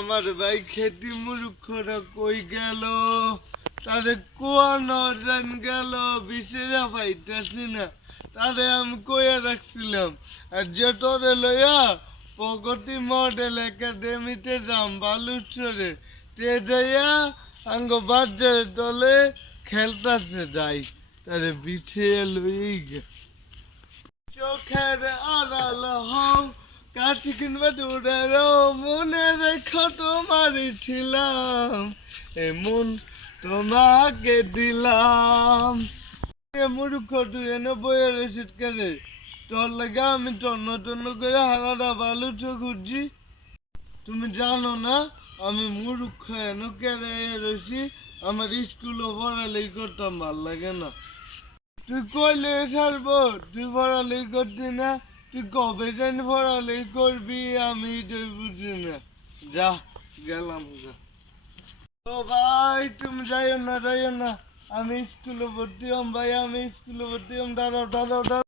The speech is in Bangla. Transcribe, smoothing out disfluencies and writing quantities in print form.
আমার ভাই খেতি মূর্খরা কই গেল, তারে কোয়ানো জান গেল, বিচেরা পাইতেছি না। তারে আমি কইয়া রাখছিলাম আর যে তোরে লইয়া প্রগতি মডেল একাডেমিতে যাম বালুচরে, তে যাইয়া আঙ্গ বাজারে দলে খেলতাছে যাই, তারে বিছিয়ে লই গে। চোখের আড়াল হও কাঠি কিনবা দূরের, মনে রেখো তোমারই ছিলাম, এমন তোমাকে দিলাম। মূর্খ তুই এনে বইয়ে রসিদ কেড়ে, তোর লাগে আমি তন্ন তন্ন করে হারাটা বালুচ ঘুরছি। তুমি জানো না আমি মূর্খ এনে কেড়ে রয়েছি, আমার স্কুলও পড়ালেই করতাম ভাল লাগে না। তুই কইলে ছাড়বো, তুই পড়ালেই করতি না, তুই কবে জানি পড়ালেই করবি আমি তুই বুঝি না। যা গেলাম যা। ও ভাই তুমি যাইও না, আমি স্কুলে ভর্তি হম ভাই, আমি স্কুলে ভর্তি হম। দাঁড়াও দাঁড়াও দাঁড়াও।